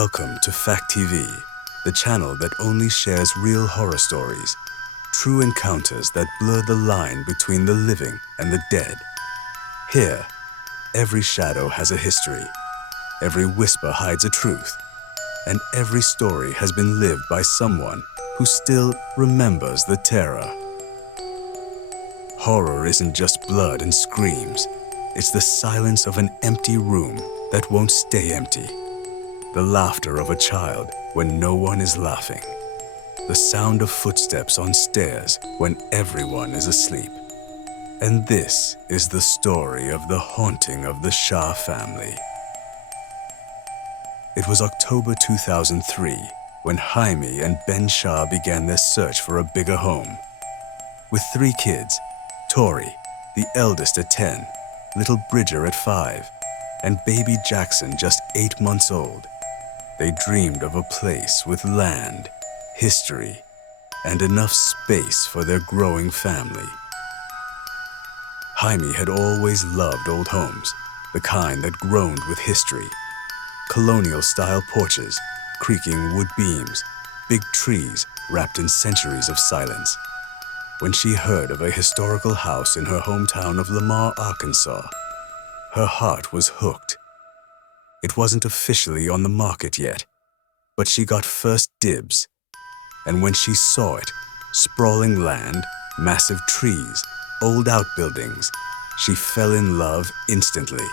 Welcome to Fact TV, the channel that only shares real horror stories, true encounters that blur the line between the living and the dead. Here, every shadow has a history, every whisper hides a truth, and every story has been lived by someone who still remembers the terror. Horror isn't just blood and screams, it's the silence of an empty room that won't stay empty. The laughter of a child when no one is laughing. The sound of footsteps on stairs when everyone is asleep. And this is the story of the haunting of the Sha family. It was October 2003 when Jaime and Ben Sha began their search for a bigger home. With 3 kids, Tori, the eldest at 10, little Bridger at 5, and baby Jackson just 8 months old, they dreamed of a place with land, history, and enough space for their growing family. Jaime had always loved old homes, the kind that groaned with history. Colonial-style porches, creaking wood beams, big trees wrapped in centuries of silence. When she heard of a historical house in her hometown of Lamar, Arkansas, her heart was hooked. It wasn't officially on the market yet, but she got first dibs. And when she saw it, sprawling land, massive trees, old outbuildings, she fell in love instantly.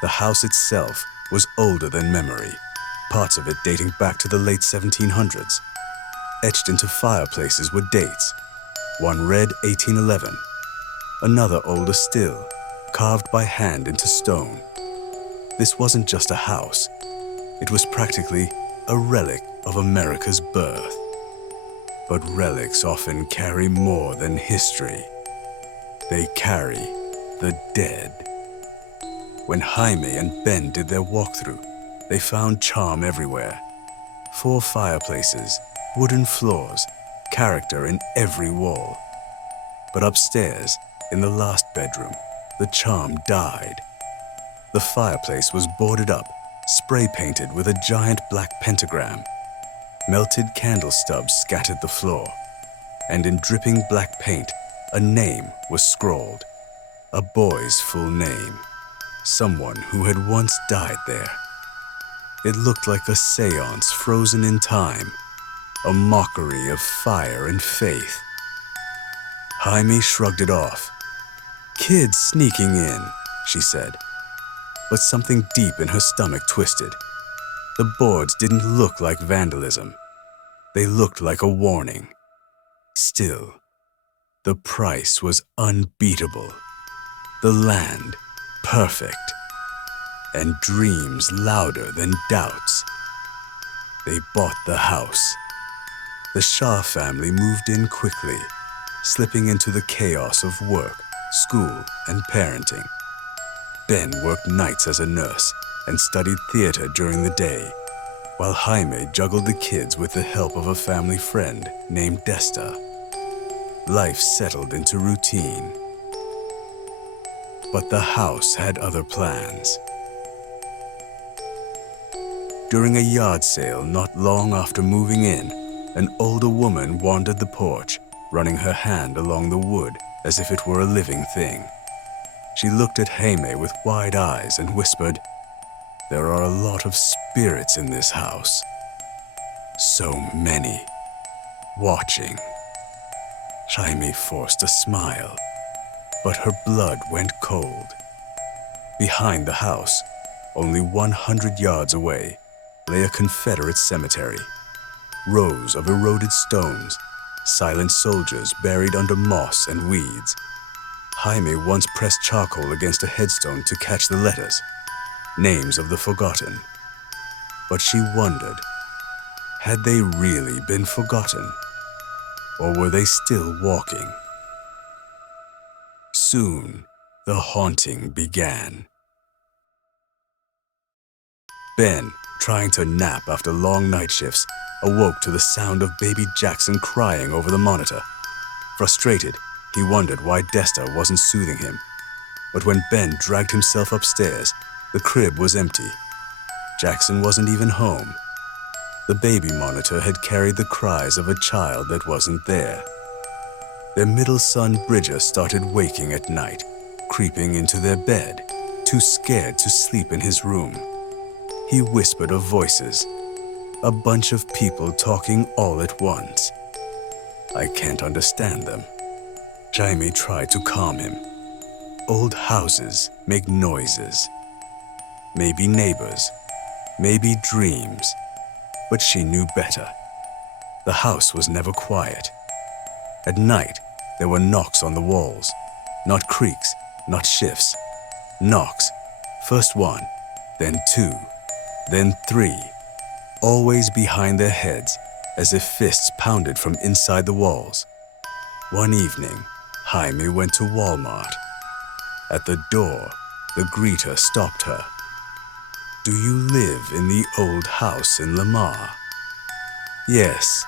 The house itself was older than memory, parts of it dating back to the late 1700s. Etched into fireplaces were dates. One read 1811, another older still, carved by hand into stone. This wasn't just a house. It was practically a relic of America's birth. But relics often carry more than history. They carry the dead. When Jaime and Ben did their walkthrough, they found charm everywhere. 4 fireplaces, wooden floors, character in every wall. But upstairs, in the last bedroom, the charm died. The fireplace was boarded up, spray-painted with a giant black pentagram. Melted candle stubs scattered the floor, and in dripping black paint, a name was scrawled. A boy's full name. Someone who had once died there. It looked like a seance frozen in time, a mockery of fire and faith. Jaime shrugged it off. "Kids sneaking in," she said. But something deep in her stomach twisted. The boards didn't look like vandalism. They looked like a warning. Still, the price was unbeatable. The land perfect. And dreams louder than doubts. They bought the house. The Sha family moved in quickly, slipping into the chaos of work, school, and parenting. Ben worked nights as a nurse and studied theater during the day, while Jaime juggled the kids with the help of a family friend named Desta. Life settled into routine. But the house had other plans. During a yard sale not long after moving in, an older woman wandered the porch, running her hand along the wood as if it were a living thing. She looked at Jaime with wide eyes and whispered, "There are a lot of spirits in this house. So many. Watching." Jaime forced a smile, but her blood went cold. Behind the house, only 100 yards away, lay a Confederate cemetery. Rows of eroded stones, silent soldiers buried under moss and weeds. Jaime once pressed charcoal against a headstone to catch the letters, names of the forgotten. But she wondered, had they really been forgotten? Or were they still walking? Soon, the haunting began. Ben, trying to nap after long night shifts, awoke to the sound of baby Jackson crying over the monitor. Frustrated, he wondered why Desta wasn't soothing him. But when Ben dragged himself upstairs, the crib was empty. Jackson wasn't even home. The baby monitor had carried the cries of a child that wasn't there. Their middle son, Bridger, started waking at night, creeping into their bed, too scared to sleep in his room. He whispered of voices, a bunch of people talking all at once. I can't understand them. Jaime tried to calm him. Old houses make noises. Maybe neighbors, maybe dreams, but she knew better. The house was never quiet. At night, there were knocks on the walls, not creaks, not shifts. Knocks, first one, then two, then three, always behind their heads, as if fists pounded from inside the walls. One evening, Jaime went to Walmart. At the door, the greeter stopped her. Do you live in the old house in Lamar? Yes,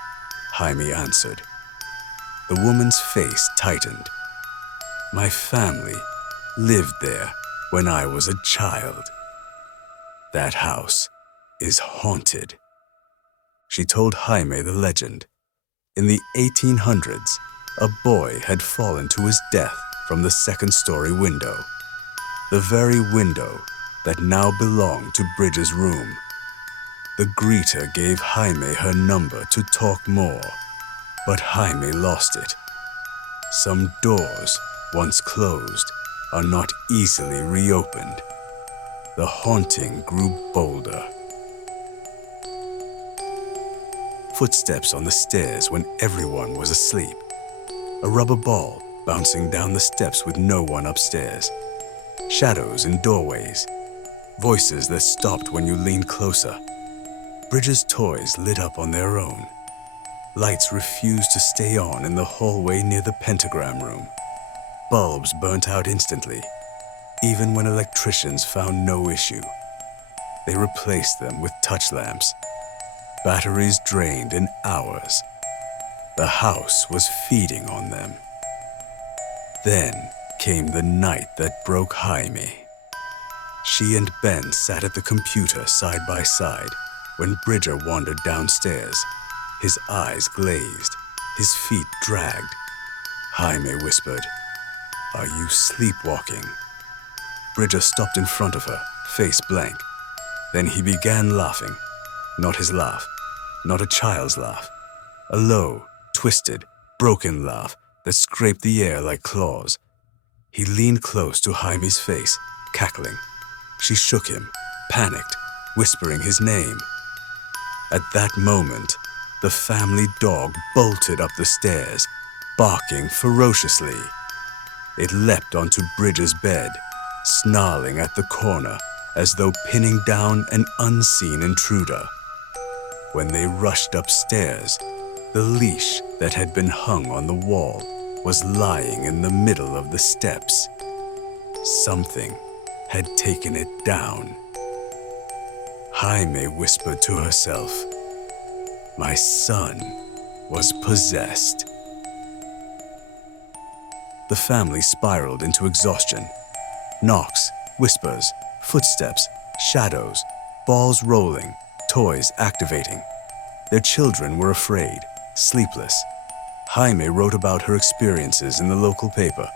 Jaime answered. The woman's face tightened. My family lived there when I was a child. That house is haunted. She told Jaime the legend. In the 1800s, a boy had fallen to his death from the second-story window, the very window that now belonged to Bridger's room. The greeter gave Jaime her number to talk more, but Jaime lost it. Some doors, once closed, are not easily reopened. The haunting grew bolder. Footsteps on the stairs when everyone was asleep. A rubber ball bouncing down the steps with no one upstairs. Shadows in doorways. Voices that stopped when you leaned closer. Bridger's toys lit up on their own. Lights refused to stay on in the hallway near the pentagram room. Bulbs burnt out instantly, even when electricians found no issue. They replaced them with touch lamps. Batteries drained in hours. The house was feeding on them. Then came the night that broke Jaime. She and Ben sat at the computer side by side when Bridger wandered downstairs, his eyes glazed, his feet dragged. Jaime whispered, "Are you sleepwalking?" Bridger stopped in front of her, face blank. Then he began laughing. Not his laugh, not a child's laugh. A low, twisted, broken laugh that scraped the air like claws. He leaned close to Jaime's face, cackling. She shook him, panicked, whispering his name. At that moment, the family dog bolted up the stairs, barking ferociously. It leapt onto Bridger's bed, snarling at the corner as though pinning down an unseen intruder. When they rushed upstairs, the leash that had been hung on the wall was lying in the middle of the steps. Something had taken it down. Jaime whispered to herself, "My son was possessed." The family spiraled into exhaustion. Knocks, whispers, footsteps, shadows, balls rolling, toys activating. Their children were afraid, sleepless. Jaime wrote about her experiences in the local paper.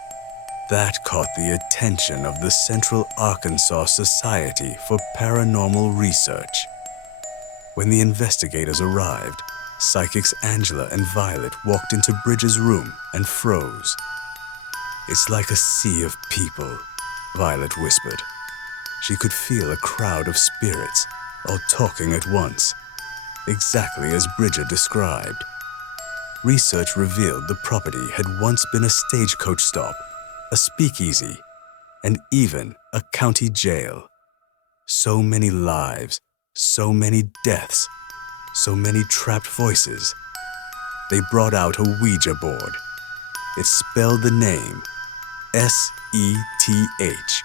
That caught the attention of the Central Arkansas Society for Paranormal Research. When the investigators arrived, psychics Angela and Violet walked into Bridger's room and froze. "It's like a sea of people," Violet whispered. She could feel a crowd of spirits, all talking at once, exactly as Bridger described. Research revealed the property had once been a stagecoach stop, a speakeasy, and even a county jail. So many lives, so many deaths, so many trapped voices. They brought out a Ouija board. It spelled the name S-E-T-H.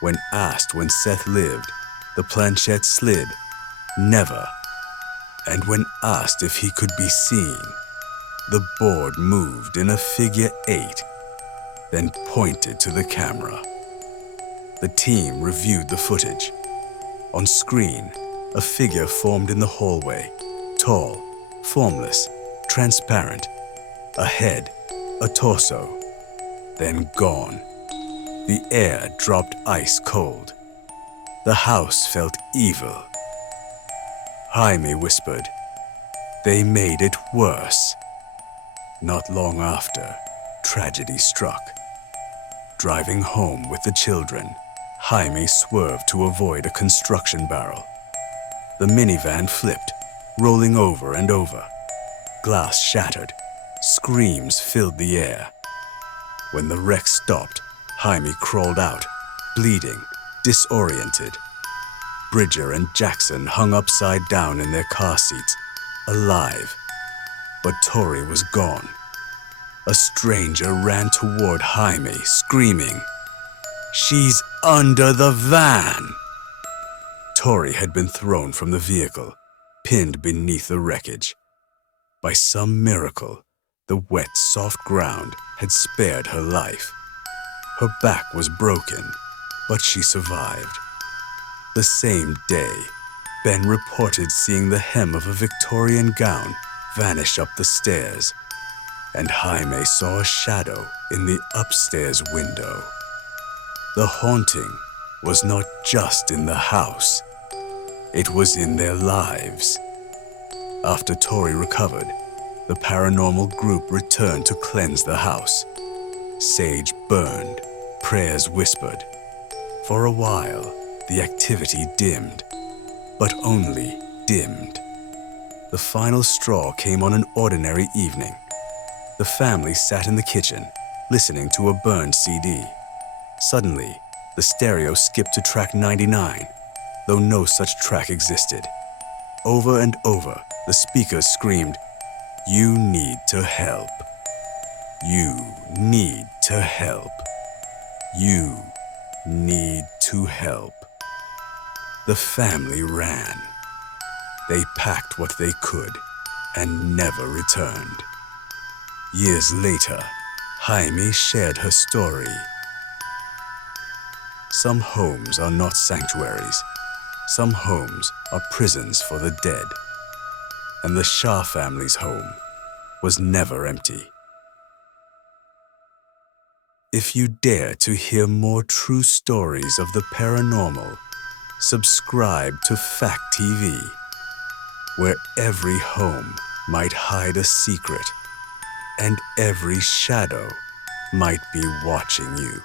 When asked when Seth lived, the planchette slid, "Never." And when asked if he could be seen, the board moved in a figure 8, then pointed to the camera. The team reviewed the footage. On screen, a figure formed in the hallway, tall, formless, transparent, a head, a torso, then gone. The air dropped ice cold. The house felt evil. Jaime whispered, "They made it worse." Not long after, tragedy struck. Driving home with the children, Jaime swerved to avoid a construction barrel. The minivan flipped, rolling over and over. Glass shattered. Screams filled the air. When the wreck stopped, Jaime crawled out, bleeding, disoriented. Bridger and Jackson hung upside down in their car seats, alive. But Tori was gone. A stranger ran toward Jaime, screaming, "She's under the van!" Tori had been thrown from the vehicle, pinned beneath the wreckage. By some miracle, the wet, soft ground had spared her life. Her back was broken, but she survived. The same day, Ben reported seeing the hem of a Victorian gown vanish up the stairs, and Jaime saw a shadow in the upstairs window. The haunting was not just in the house, it was in their lives. After Tori recovered, the paranormal group returned to cleanse the house. Sage burned, prayers whispered. For a while, the activity dimmed, but only dimmed. The final straw came on an ordinary evening. The family sat in the kitchen, listening to a burned CD. Suddenly, the stereo skipped to track 99, though no such track existed. Over and over, the speakers screamed, "You need to help. You need to help. You need to help." The family ran. They packed what they could and never returned. Years later, Jaime shared her story. Some homes are not sanctuaries. Some homes are prisons for the dead. And the Sha family's home was never empty. If you dare to hear more true stories of the paranormal, subscribe to Fact TV, where every home might hide a secret and every shadow might be watching you.